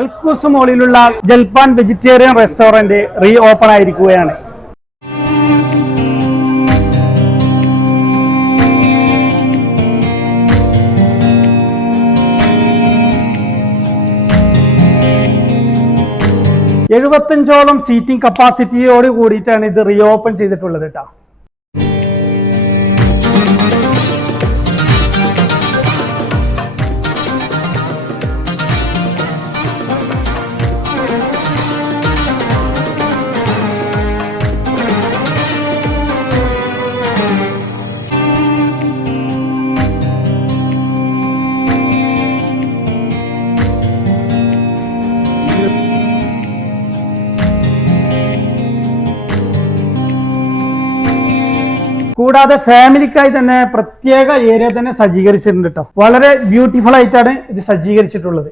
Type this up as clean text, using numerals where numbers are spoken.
Al Quoz മോളിലുള്ള Jalpan vegetarian restaurant re open ആയിരിക്കുകയാണ്. എഴുപത്തഞ്ചോളം സീറ്റിംഗ് കപ്പാസിറ്റിയോട് കൂടിയിട്ടാണ് ഇത് റീ ഓപ്പൺ ചെയ്തിട്ടുള്ളത് കേട്ടോ. കൂടാതെ ഫാമിലിക്കായി തന്നെ പ്രത്യേക ഏരിയ തന്നെ സജ്ജീകരിച്ചിട്ടുണ്ട് കേട്ടോ. വളരെ ബ്യൂട്ടിഫുൾ ആയിട്ടാണ് ഇത് സജ്ജീകരിച്ചിട്ടുള്ളത്.